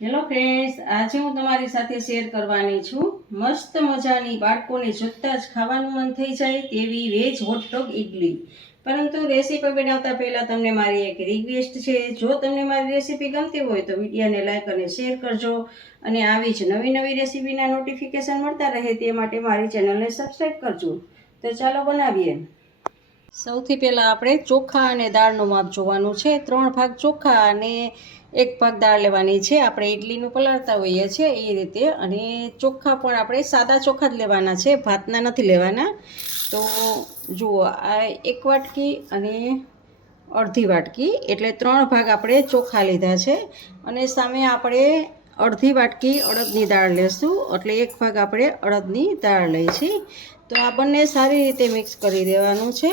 Hello friends આજે હું તમારી સાથે શેર કરવાની છું. મસ્ત મજાની બાળકોને જોતાં જ ખાવાનું મન થઈ જાય તેવી વેજ હોટડોગ ઇડલી પરંતુ રેસીપી બનાવતા પહેલાં તમને મારી એક રિક્વેસ્ટ છે. જો તમને મારી રેસીપી ગમતી હોય તો વિડીયોને લાઇક અને શેર કરજો. અને આવી જ નવી નવી રેસીપીના નોટિફિકેશન મળતા રહે તે માટે મારી ચેનલને સબસ્ક્રાઈબ કરજો. તો ચાલો બનાવીએ. સૌથી પહેલાં આપણે ચોખા અને દાળનું માપ જોવાનું છે. ત્રણ ભાગ ચોખા અને એક ભાગ દાળ લેવાની છે. આપણે ઇડલીનું પલાળતા હોઈએ છીએ એ રીતે. અને ચોખા પણ આપણે સાદા ચોખા જ લેવાના છે. ભાતના નથી લેવાના. તો જુઓ, આ એક વાટકી અને અડધી વાટકી એટલે ત્રણ ભાગ આપણે ચોખા લીધા છે. અને સામે આપણે અડધી વાટકી અડદની દાળ લેશું. એટલે એક ભાગ આપણે અડદની દાળ લઈ છીએ તો આ બંને સારી રીતે મિક્સ કરી દેવાનું છે.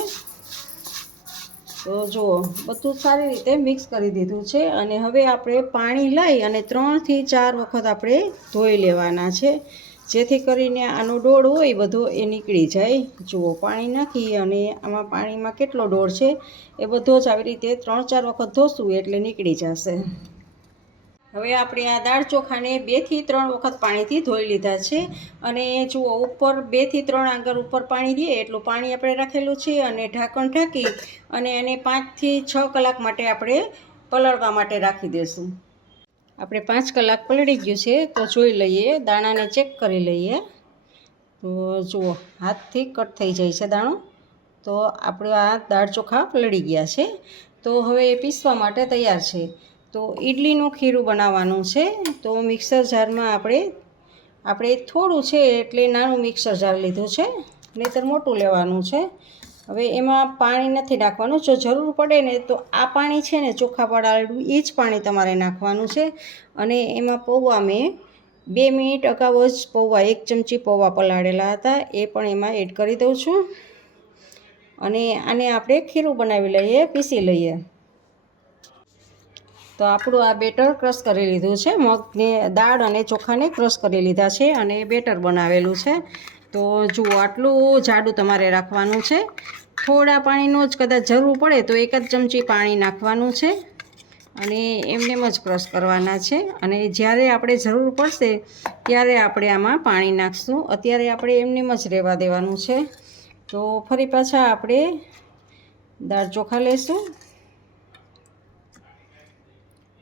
તો જુઓ, બધું સારી રીતે મિક્સ કરી દીધું છે અને હવે આપણે પાણી લઈ અને ત્રણથી ચાર વખત આપણે ધોઈ લેવાના છે. જેથી કરીને આનો ડોળ હોય, બધો એ નીકળી જાય. જુઓ, પાણી નાખી અને આમાં પાણીમાં કેટલો ડોળ છે એ બધો જ આવી રીતે ત્રણ ચાર વખત ધોશું એટલે નીકળી જશે. હવે આપણે આ દાળ ચોખાને બેથી ત્રણ વખત પાણીથી ધોઈ લીધા છે અને જુઓ, ઉપર બેથી ત્રણ આંગળ ઉપર પાણી દઈએ, એટલું પાણી આપણે રાખેલું છે અને ઢાંકણ ઢાંકી અને એને પાંચથી છ કલાક માટે આપણે પલળવા માટે રાખી દઈશું આપણે પાંચ કલાક પલળી ગયું છે, તો જોઈ લઈએ, દાણાને ચેક કરી લઈએ. તો જુઓ, હાથથી કટ થઈ જાય છે દાણો. તો આપણે આ દાળ ચોખા પલળી ગયા છે. તો હવે એ પીસવા માટે તૈયાર છે. તો ઇડલીનું ખીરું બનાવવાનું છે. તો મિક્સર જારમાં આપણે આપણે થોડું છે એટલે નાનું મિક્સર જાર લીધું છે, નહીંતર મોટું લેવાનું છે. હવે એમાં પાણી નથી નાખવાનું. જો જરૂર પડે ને તો આ પાણી છે ને ચોખા પડાળેલું, એ જ પાણી તમારે નાખવાનું છે. અને એમાં પૌવા મેં બે મિનિટ અગાઉ જ પૌવા, એક ચમચી પૌવા પલાળેલા હતા. એ પણ એમાં એડ કરી દઉં છું. અને આને આપણે ખીરું બનાવી લઈએ, પીસી લઈએ. તો આપણું આ બેટર ક્રશ કરી લીધું છે. મગને દાળ અને ચોખાને ક્રશ કરી લીધા છે અને બેટર બનાવેલું છે. તો જુઓ, આટલું જાડું તમારે રાખવાનું છે. થોડા પાણીનો જ કદાચ જરૂર પડે તો એક જ ચમચી પાણી નાખવાનું છે અને એમનેમ જ ક્રશ કરવાના છે. અને જ્યારે આપણે જરૂર પડશે ત્યારે આપણે આમાં પાણી નાખશું. અત્યારે આપણે એમનેમ જ રહેવા દેવાનું છે. તો ફરી પાછા આપણે દાળ ચોખા લેશું.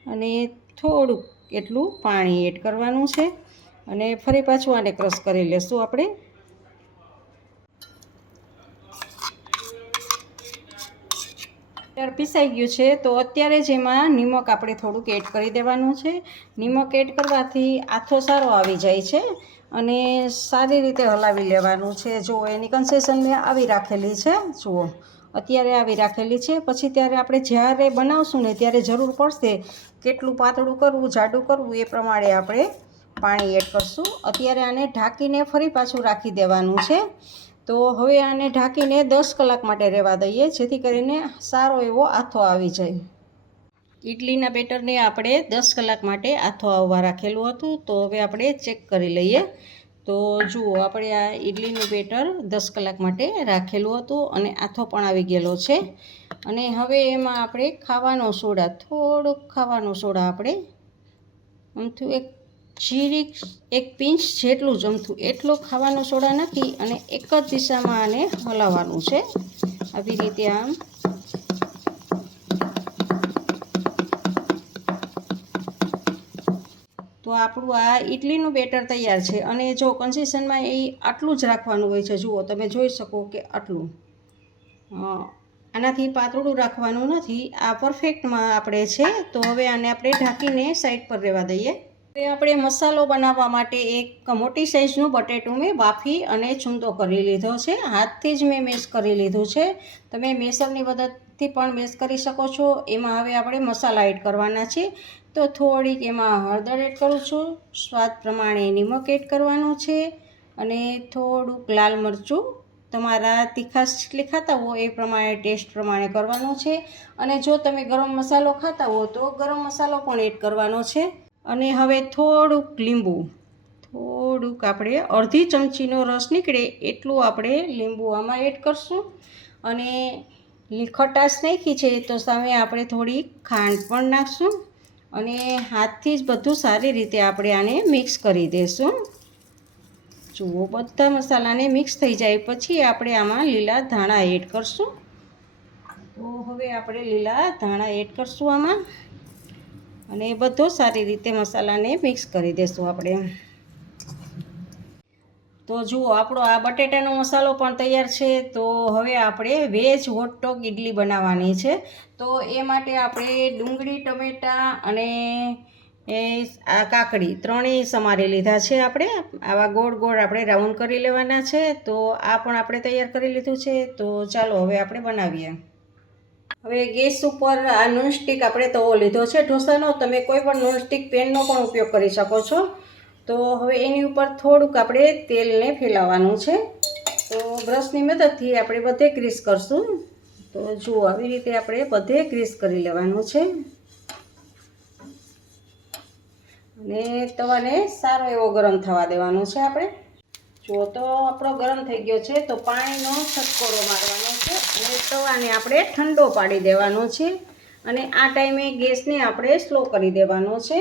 અને થોડુંક એટલું પાણી એડ કરવાનું છે અને ફરી પાછું આને ક્રશ કરી લેશું આપણે. અત્યારે પીસાઈ ગયું છે તો અત્યારે જ એમાં નિમક આપણે થોડુંક એડ કરી દેવાનું છે. નિમક એડ કરવાથી આથો સારો આવી જાય છે અને સારી રીતે હલાવી લેવાનું છે. જો એની કન્સેશન મેં આવી રાખેલી છે. જુઓ અત્યારે આવી રાખેલી છે. પછી ત્યારે આપણે જ્યારે બનાવશું ને ત્યારે જરૂર પડશે કેટલું પાતળું કરવું, જાડું કરવું, એ પ્રમાણે આપણે પાણી એડ કરશું. અત્યારે આને ઢાંકીને ફરી પાછું રાખી દેવાનું છે. તો હવે આને ઢાંકીને દસ કલાક માટે રહેવા દઈએ, જેથી કરીને સારો એવો આથો આવી જાય. ઇડલીના બેટરને આપણે દસ કલાક માટે આથો આવવા રાખેલું હતું. તો હવે આપણે ચેક કરી લઈએ તો જુઓ, આપણે આ ઇડલીનું બેટર દસ કલાક માટે રાખેલું હતું અને આથો પણ આવી ગયેલો છે. અને હવે એમાં આપણે ખાવાનો સોડા, થોડોક ખાવાનો સોડા આપણે અમથું એક જીરીક એક પિંચ જેટલું જમથું, એટલો ખાવાનો સોડા નાખી અને એક જ દિશામાં આને હલાવવાનું છે. આવી રીતે આમ તો આપણું આ ઇડલીનું બેટર તૈયાર છે. અને જો કન્સિસ્ટન્ટમાં એ આટલું જ રાખવાનું હોય છે. જુઓ, તમે જોઈ શકો કે આટલું. આનાથી પાતળું રાખવાનું નથી. આ પરફેક્ટમાં આપણે છે. તો હવે આને આપણે ઢાંકીને સાઈડ પર રહેવા દઈએ. હવે આપણે મસાલો બનાવવા માટે એક મોટી સાઇઝનું બટેટું મેં બાફી અને છૂંદો કરી લીધો છે. હાથથી જ મેં મેશ કરી લીધું છે. તમે મેસરની મદદથી પણ મેશ કરી શકો છો. એમાં હવે આપણે મસાલા એડ કરવાના છે. તો થોડીક એમાં હળદર એડ કરું છું. સ્વાદ પ્રમાણે નિમક એડ કરવાનું છે અને થોડુંક લાલ મરચું. તમારા તીખાશ જેટલી ખાતા હો એ પ્રમાણે ટેસ્ટ પ્રમાણે કરવાનું છે. અને જો તમે ગરમ મસાલો ખાતા હો તો ગરમ મસાલો પણ એડ કરવાનો છે. અને હવે થોડુંક લીંબુ. થોડુંક આપણે અડધી ચમચીનો રસ નીકળે એટલું આપણે લીંબુ આમાં એડ કરશું. અને ખટાશ નાખી છે તો સામે આપણે થોડી ખાંડ પણ નાખશું. અને હાથથી જ બધું સારી રીતે આપણે આને મિક્સ કરી દઈશું જુઓ, બધા મસાલાને મિક્સ થઈ જાય પછી આપણે આમાં લીલા ધાણા એડ કરશું. તો હવે આપણે લીલા ધાણા એડ કરશું આમાં. અને બધો સારી રીતે મસાલાને મિક્સ કરી દઈશું આપણે. તો જુઓ, આપણો આ બટેટાનો મસાલો પણ તૈયાર છે. તો હવે આપણે વેજ હોટડોગ ઇડલી બનાવવાની છે. તો એ માટે આપણે ડુંગળી, ટમેટાં અને એ આ કાકડી ત્રણેય સમારી લીધા છે આપણે. આવા ગોળ ગોળ આપણે રાઉન્ડ કરી લેવાના છે. તો આ પણ આપણે તૈયાર કરી લીધું છે. તો ચાલો હવે આપણે બનાવીએ. હવે ગેસ ઉપર આ નોનસ્ટિક આપણે તવો લીધો છે. ઢોસાનો તમે કોઈ પણ નોનસ્ટિક પેનનો પણ ઉપયોગ કરી શકો છો. તો હવે એની ઉપર થોડુંક આપણે તેલને ફેલાવવાનું છે. તો બ્રશની મદદથી આપણે બધે ક્રીસ કરશું. તો જુઓ આવી રીતે આપણે બધે ક્રીસ કરી લેવાનું છે. અને તવાને સારો એવો ગરમ થવા દેવાનો છે આપણે. જુઓ તો આપણો ગરમ થઈ ગયો છે, તો પાણીનો છટકોરો મારવાનો છે અને તવાને આપણે ઠંડો પાડી દેવાનો છે. અને આ ટાઈમે ગેસને આપણે સ્લો કરી દેવાનો છે.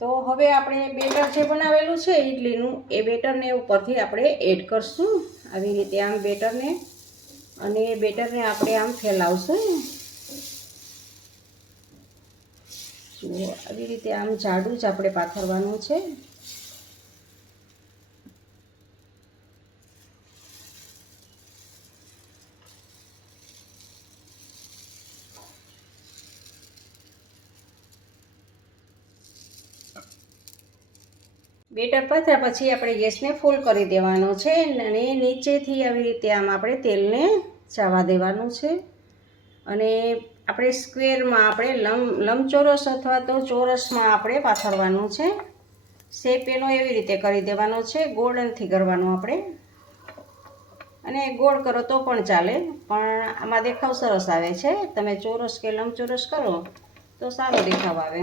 તો હવે આપણે બેટર જે બનાવેલું છે ઇડલીનું એ બેટરને ઉપરથી આપણે એડ કરશું. આવી રીતે આમ બેટરને, અને બેટરને આપણે આમ ફેલાવશું. જુઓ, આવી રીતે આમ જાડું જ આપણે પાથરવાનું છે. બેટર પાથર્યા પછી આપણે ગેસને ફૂલ કરી દેવાનો છે અને નીચેથી આવી રીતે આમ આપણે તેલને ચાવા દેવાનું છે. અને આપણે સ્ક્વેરમાં આપણે લંબ લંબચોરસ અથવા તો ચોરસમાં આપણે પાથરવાનું છે. શેપ એનો એવી રીતે કરી દેવાનો છે ગોળ નથી કરવાનું આપણે. અને ગોળ કરો તો પણ ચાલે, પણ આમાં દેખાવ સરસ આવે છે. તમે ચોરસ કે લંબચોરસ કરો તો સારો દેખાવ આવે.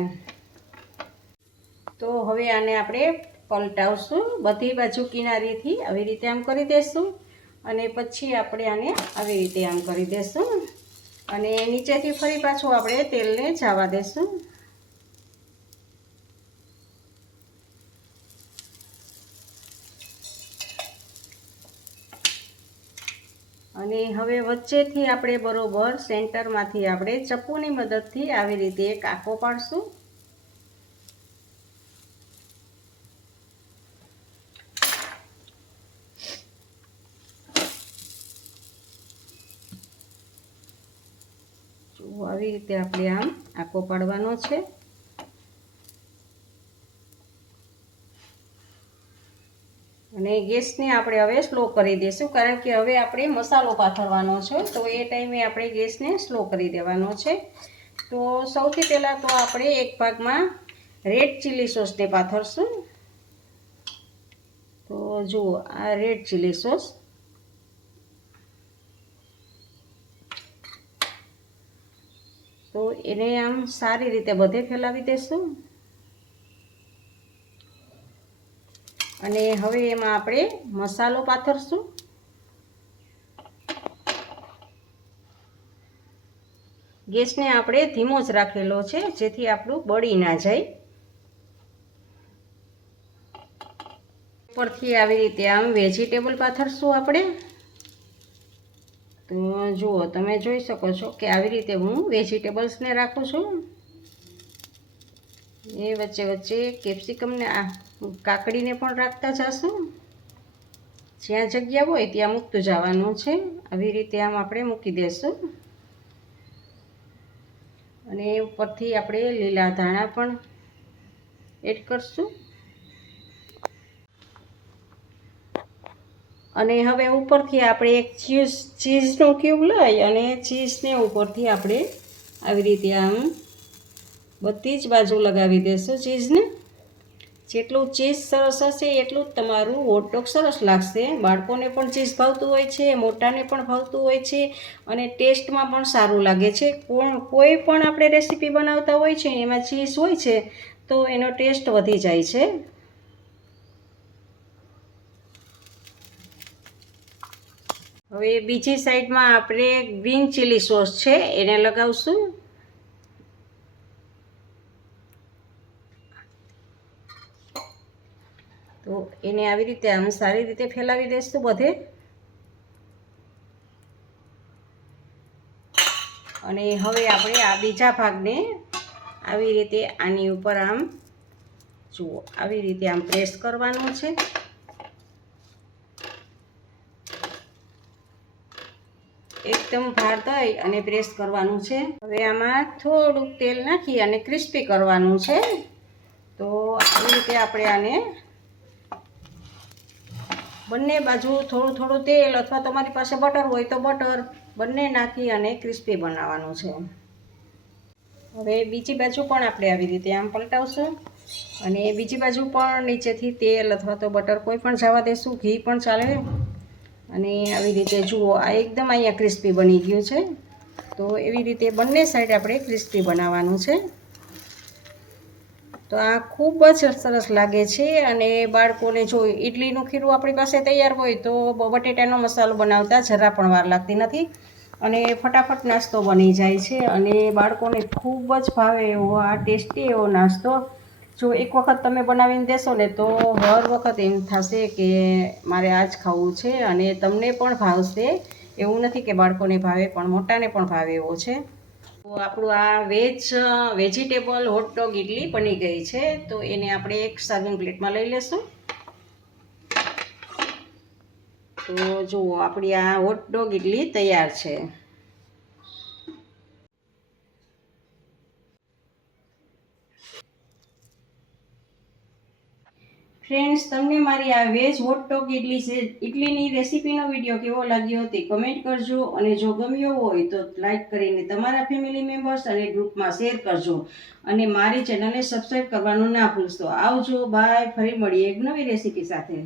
તો હવે આને આપણે પલટાવશું. બધી બાજુ કિનારીથી આવી રીતે આમ કરી દઈશું અને પછી આપણે આને આવી રીતે આમ કરી દઈશું અને નીચેથી ફરી પાછું આપણે તેલને જવા દઈશું અને હવે વચ્ચેથી આપણે બરોબર સેન્ટરમાંથી આપણે ચપ્પુની મદદથી આવી રીતે એક આંખો પાડશું આવી રીતે આપણે આમ આખો પાડવાનો છે. અને ગેસને આપણે હવે સ્લો કરી દઈશું કારણ કે હવે આપણે મસાલો પાથરવાનો છે, તો એ ટાઈમે આપણે ગેસને સ્લો કરી દેવાનો છે. તો સૌથી પહેલાં તો આપણે એક ભાગમાં રેડ ચીલી સોસને પાથરશું. તો જુઓ, આ રેડ ચીલી સોસ તો એને આમ સારી રીતે બધે ફેલાવી દઈશું અને હવે એમાં આપણે મસાલો પાથરશું. ગેસને આપણે ધીમો જ રાખેલો છે, જેથી આપણું બળી ના જાય. ઉપરથી આવી રીતે આમ વેજીટેબલ પાથરશું આપણે. તો જુઓ, તમે જોઈ શકો છો કે આવી રીતે હું વેજીટેબલ્સને રાખું છું. એ વચ્ચે વચ્ચે કેપ્સિકમને આ, કાકડીને પણ રાખતા જશું. જ્યાં જગ્યા હોય ત્યાં મૂકતું જવાનું છે. આવી રીતે આમ આપણે મૂકી દઈશું અને ઉપરથી આપણે લીલા ધાણા પણ એડ કરશું. અને હવે ઉપરથી આપણે એક ચીઝ, ચીઝનો ક્યુબ લઈ અને ચીઝને ઉપરથી આપણે આવી રીતે આમ બધી જ બાજુ લગાવી દઈશું ચીઝને. જેટલું ચીઝ સરસ હશે એટલું જ તમારું હોટડોગ સરસ લાગશે. બાળકોને પણ ચીઝ ભાવતું હોય છે, મોટાને પણ ભાવતું હોય છે અને ટેસ્ટમાં પણ સારું લાગે છે. કોઈ પણ આપણે રેસીપી બનાવતા હોય છે, એમાં ચીઝ હોય છે, તો એનો ટેસ્ટ વધી જાય છે. હવે બીજી સાઈડમાં આપણે ગ્રીન ચીલી સોસ છે, એને લગાવશું. તો એને આવી રીતે આમ સારી રીતે ફેલાવી દઈશું બધે. અને હવે આપણે આ બીજા ભાગને આવી રીતે આની ઉપર આમ, જુઓ, આવી રીતે આમ પ્રેસ કરવાનું છે. એકદમ ભાર દઈ અને પ્રેસ કરવાનું છે. હવે આમાં થોડુંક તેલ નાખી અને ક્રિસ્પી કરવાનું છે. તો આવી રીતે આપણે આને બંને બાજુ થોડું થોડું તેલ અથવા તમારી પાસે બટર હોય તો બટર બંને નાખી અને ક્રિસ્પી બનાવવાનું છે. હવે બીજી બાજુ પણ આપણે આવી રીતે આમ પલટાવશું. અને બીજી બાજુ પણ નીચેથી તેલ અથવા તો બટર કોઈ પણ જવા દેશું, ઘી પણ ચાલે. અને આવી રીતે જુઓ, આ એકદમ અહીંયા ક્રિસ્પી બની ગયું છે. તો એવી રીતે બંને સાઈડ આપણે ક્રિસ્પી બનાવવાનું છે. તો આ ખૂબ જ સરસ લાગે છે અને બાળકોને જો ઇડલીનું ખીરું આપણી પાસે તૈયાર હોય તો બટેટાનો મસાલો બનાવતા જરા પણ વાર લાગતી નથી અને ફટાફટ નાસ્તો બની જાય છે અને બાળકોને ખૂબ જ ભાવે એવો આ ટેસ્ટી એવો નાસ્તો જો એક વખત તમે બનાવીને દેશો ને તો હર વખત એમ થશે કે મારે આ જ ખાવું છે અને તમને પણ ભાવશે. એવું નથી કે બાળકોને ભાવે, પણ મોટાને પણ ભાવે એવો છે. તો આપણું આ વેજ, વેજીટેબલ હોટડોગ ઇડલી બની ગઈ છે. તો એને આપણે એક સર્વિંગ પ્લેટમાં લઈ લેશું. તો જુઓ, આપણી આ હોટડોગ ઇડલી તૈયાર છે. ફ્રેન્ડ્સ તમને મારી આ વેજ હોટડોગ ઇડલી છે ઇડલીની રેસીપીનો વીડિયો કેવો લાગ્યો તે કમેન્ટ કરજો અને જો ગમ્યો હોય તો લાઇક કરીને તમારા ફેમિલી મેમ્બર્સ અને ગ્રુપમાં શેર કરજો. અને મારી ચેનલને સબસ્ક્રાઈબ કરવાનું ના ભૂલશો. આવજો બાય ફરી મળીએ એક નવી રેસીપી સાથે.